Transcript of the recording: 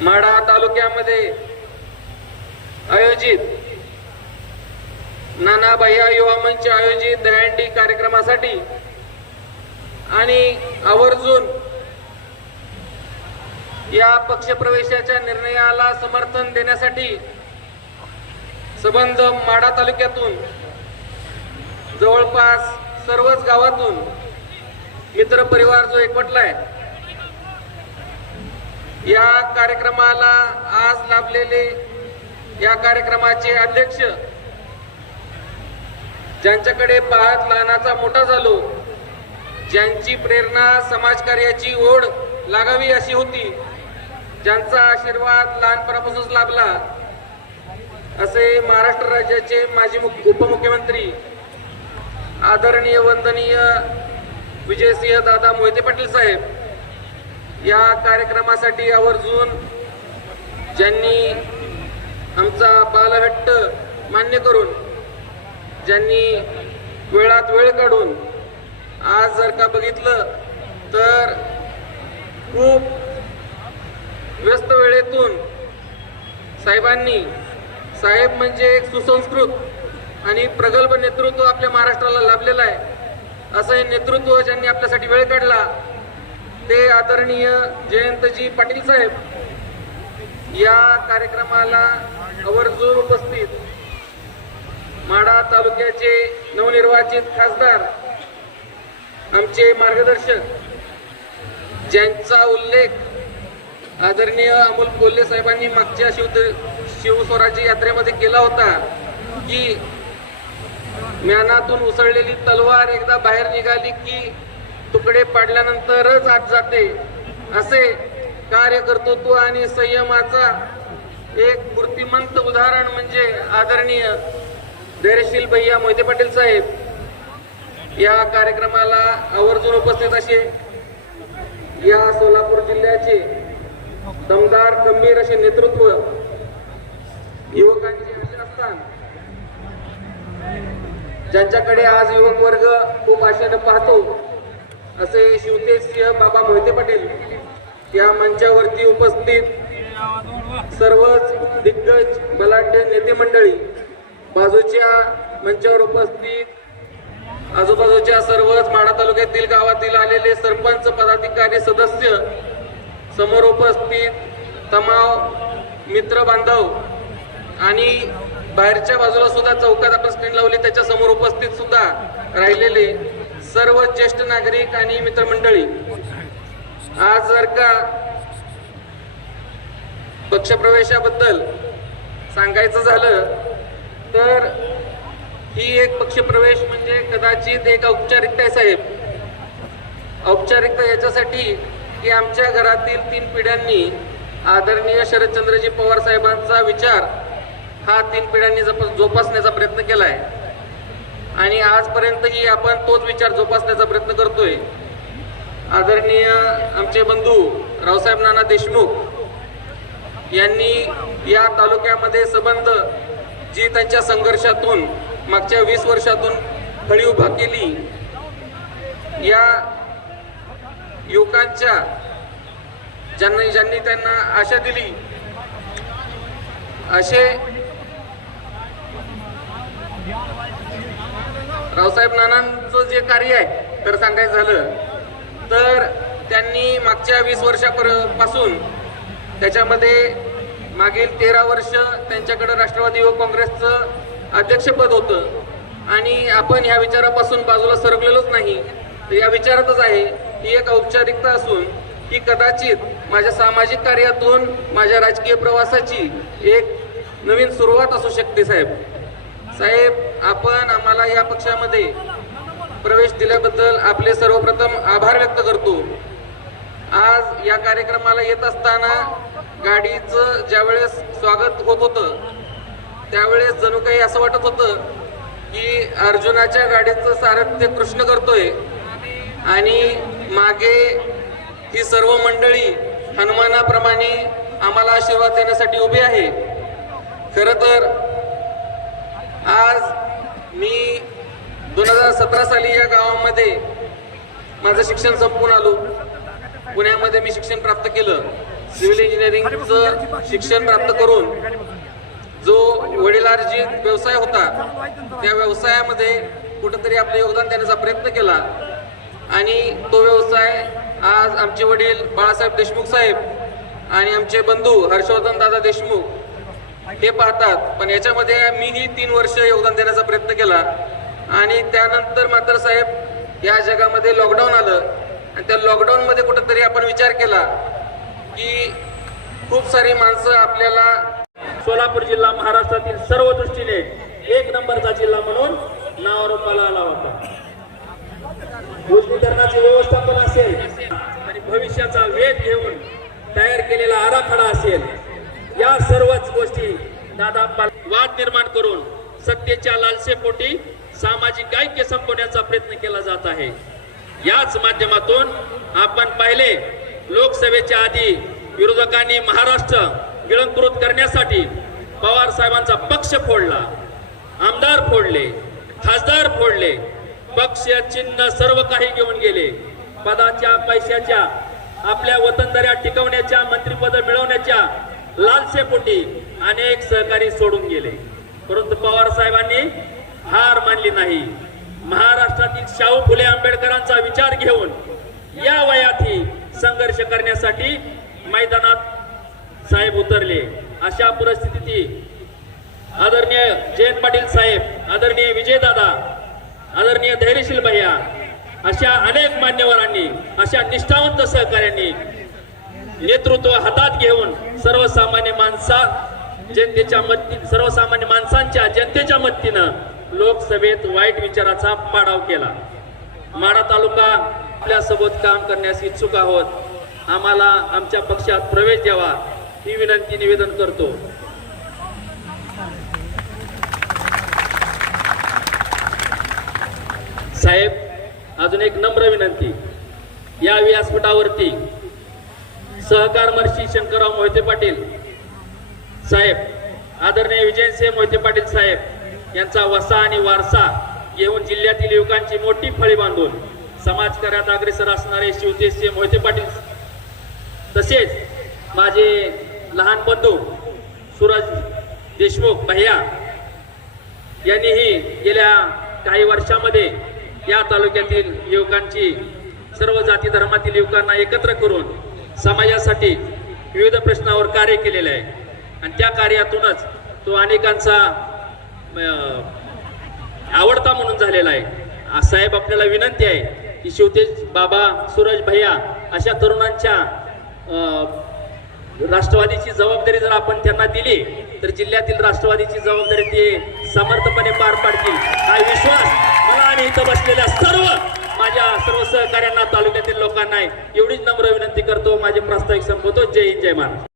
माढा तालुक्यामध्ये आयोजित नाना भैया युवा मंच आयोजित दहंडी कार्यक्रमासाठी आणि आवर्जून या पक्षप्रवेशाच्या निर्णयाला समर्थन देण्यासाठी सबंध माढा तालुक्यातून जवळपास सर्वच गावातून मित्रपरिवार परिवार जो आहे या कार्यक्रमाला आज लाभलेले या कार्यक्रमाचे अध्यक्ष ज्यांच्याकडे पाहत लहानाचा मोठा झालो ज्यांची प्रेरणा समाजकार्याची ओढ लागावी अशी होती ज्यांचा आशीर्वाद लहानपणापासूनच लाभला असे महाराष्ट्र राज्याचे माजी उपमुख्यमंत्री आदरणीय वंदनीय विजयसिंह दादा मोहिते पाटील साहेब या कार्यक्रमासाठी आवर्जून ज्यांनी आमचा बालहट्ट मान्य करून ज्यांनी वेळात वेळ काढून आज जर का बघितलं तर खूप व्यस्त वेळेतून साहेबांनी साहेब म्हणजे एक सुसंस्कृत आणि प्रगल्भ नेतृत्व आपल्या महाराष्ट्राला लाभलेलं आहे. असं हे नेतृत्व ज्यांनी आपल्यासाठी वेळ काढला ते आदरणीय जयंतजी पाटील साहेब या कार्यक्रमाला आवर्जून उपस्थित माढा तालुक्याचे नवनिर्वाचित खासदार आमचे मार्गदर्शक ज्यांचा उल्लेख आदरणीय अमोल कोल्हे साहेबांनी मागच्या शिव शिवस्वराज्य यात्रेमध्ये केला होता की ज्ञानातून उसळलेली तलवार एकदा बाहेर निघाली की तुकडे पाडल्यानंतरच आत जाते. असे कार्यकर्तृत्व आणि संयमाचा एक मूर्तिमंत उदाहरण म्हणजे आदरणीय धैर्यशील भैया मोहिते पाटील साहेब. या कार्यक्रमाला आवर्जून उपस्थित असे या सोलापूर जिल्ह्याचे दमदार गंभीर असे नेतृत्व युवकांचे आशास्थान ज्यांच्याकडे आज युवक वर्ग खूप आशेनं पाहतो असे शिवतेज सिंह बाबा मोहिते पाटील या मंचावरती उपस्थित सर्वच दिग्गज बलाढ्य नेते मंडळी बाजूच्या मंचावर उपस्थित आजूबाजूच्या सर्वच माढा तालुक्यातील गावातील आलेले सरपंच पदाधिकारी सदस्य समोर उपस्थित तमाव मित्र बांधव आणि बाहेरच्या बाजूला सुद्धा चौकात आपण स्क्रीन लावली त्याच्यासमोर उपस्थित सुद्धा राहिलेले सर्व ज्येष्ठ नागरिक आणि मित्रमंडळी आज जर का पक्षप्रवेशाबद्दल सांगायचं झालं तर ही एक पक्षप्रवेश म्हणजे कदाचित एक औपचारिकता आहे साहेब. औपचारिकता याच्यासाठी की आमच्या घरातील तीन पिढ्यांनी आदरणीय शरदचंद्रजी पवार साहेबांचा विचार हा तीन पिढ्यांनी जप जोपासण्याचा प्रयत्न केला आहे आणि आजपर्यंतही आपण तोच विचार जोपासण्याचा प्रयत्न करतोय. आदरणीय आमचे बंधू रावसाहेब नाना देशमुख यांनी या तालुक्यामध्ये संबंध जी त्यांच्या संघर्षातून मागच्या वीस वर्षातून फळी उभा केली या युवकांच्या ज्यांना ज्यांनी त्यांना आशा दिली असे रावसाहेब नानांचं जे कार्य आहे तर सांगायचं झालं तर त्यांनी मागच्या वीस वर्षापासून त्याच्यामध्ये मागील तेरा वर्ष त्यांच्याकडं राष्ट्रवादी युवक काँग्रेसचं अध्यक्षपद होतं. आणि आपण ह्या विचारापासून बाजूला सरकलेलोच नाही. तर या विचारातच आहे ही एक औपचारिकता असून ही कदाचित माझ्या सामाजिक कार्यातून माझ्या राजकीय प्रवासाची एक नवीन सुरुवात असू शकते साहेब. साहेब आपण आम्हाला या पक्षामध्ये प्रवेश दिल्याबद्दल आपले सर्वप्रथम आभार व्यक्त करतो. आज या कार्यक्रमाला येत असताना गाडीचं ज्यावेळेस स्वागत होत होतं त्यावेळेस जणू काही असं वाटत होतं की अर्जुनाच्या गाडीचं सारथ्य कृष्ण करतोय आणि मागे ही सर्व मंडळी हनुमानाप्रमाणे आम्हाला आशीर्वाद देण्यासाठी उभी आहे. खरं तर आज मी दोन हजार सतरा साली या गावामध्ये माझं शिक्षण संपून आलो. पुण्यामध्ये मी शिक्षण प्राप्त केलं. सिव्हिल इंजिनिअरिंगचं शिक्षण प्राप्त करून जो वडिलार्जित व्यवसाय होता त्या व्यवसायामध्ये कुठंतरी आपलं योगदान देण्याचा प्रयत्न केला. आणि तो व्यवसाय आज आमचे वडील बाळासाहेब देशमुख साहेब आणि आमचे बंधू हर्षवर्धन दादा देशमुख हे पाहतात. पण याच्यामध्ये मीही तीन वर्ष योगदान देण्याचा प्रयत्न केला. आणि त्यानंतर मात्र साहेब या जगामध्ये लॉकडाऊन आलं. आणि त्या लॉकडाऊनमध्ये कुठंतरी आपण विचार केला की खूप सारी माणसं आपल्याला सोलापूर जिल्हा महाराष्ट्रातील सर्व दृष्टीने एक नंबरचा जिल्हा म्हणून नावारूपाला आला होता. भूजनीकरणाचे व्यवस्थापन असेल. आणि भविष्याचा वेध घेऊन तयार केलेला आराखडा असेल. या सर्वच गोष्टी दादा पाल- वाद निर्माण करून सत्तेच्या लालसेपोटी सामाजिक ऐक्य संपवण्याचा प्रयत्न केला जात आहे. याच माध्यमातून आपण पाहिले लोकसभेच्या आधी विरोधकांनी महाराष्ट्र गिळंकृत करण्यासाठी पवार साहेबांचा पक्ष फोडला आमदार फोडले खासदार फोडले पक्ष चिन्ह सर्व काही घेऊन गेले. पदाच्या पैशाच्या आपल्या वतनदऱ्या टिकवण्याच्या मंत्रिपद मिळवण्याच्या लालसेपोटी अनेक सहकारी सोडून गेले. परंतु पवार साहेबांनी हार मानली नाही. महाराष्ट्रातील शाहू फुले आंबेडकरांचा विचार घेऊन या वयातही संघर्ष करण्यासाठी मैदानात साहेब उतरले. अशा परिस्थितीत आदरणीय जयंत पाटील साहेब आदरणीय विजयदादा आदरणीय धैर्यशील भैया अशा अनेक मान्यवरांनी अशा निष्ठावंत सहकार्यांनी नेतृत्व हातात घेऊन सर्वसामान्य माणसा जनतेच्या मदती सर्वसामान्य माणसांच्या जनतेच्या मदतीनं लोकसभेत वाईट विचाराचा पाडाव केला. माडा तालुका आपल्यासोबत काम करण्यास इच्छुक आहोत. आम्हाला आमच्या पक्षात प्रवेश द्यावा ही विनंती निवेदन करतो. साहेब अजून एक नम्र विनंती. या व्यासपीठावरती सहकार महर्षी शंकरराव मोहिते पाटील साहेब आदरणीय विजयसिंह मोहिते पाटील साहेब यांचा वसा आणि वारसा घेऊन जिल्ह्यातील युवकांची मोठी फळी बांधून समाजकार्यात अग्रेसर असणारे शिवतेसिंह मोहिते पाटील तसेच माझे लहान बंधू सूरज देशमुख भैया यांनीही गेल्या काही वर्षामध्ये या तालुक्यातील युवकांची सर्व जाती धर्मातील युवकांना एकत्र करून समाजासाठी विविध प्रश्नावर कार्य केलेले आहे. आणि त्या कार्यातूनच तो अनेकांचा आवडता म्हणून झालेला आहे. साहेब आपल्याला विनंती आहे की शिवतेज बाबा सूरज भैया अशा तरुणांच्या अं, राष्ट्रवादीची जबाबदारी जर आपण त्यांना दिली तर जिल्ह्यातील राष्ट्रवादीची जबाबदारी ते समर्थपणे पार पाडतील. हा विश्वास मला आणि इथं बसलेल्या सर्व माझ्या सर्व सहकाऱ्यांना तालुक्यातील लोकांना एवढीच नम्र विनंती करतो. माझे प्रास्ताविक संपवतो. जय हिंद जय महाराज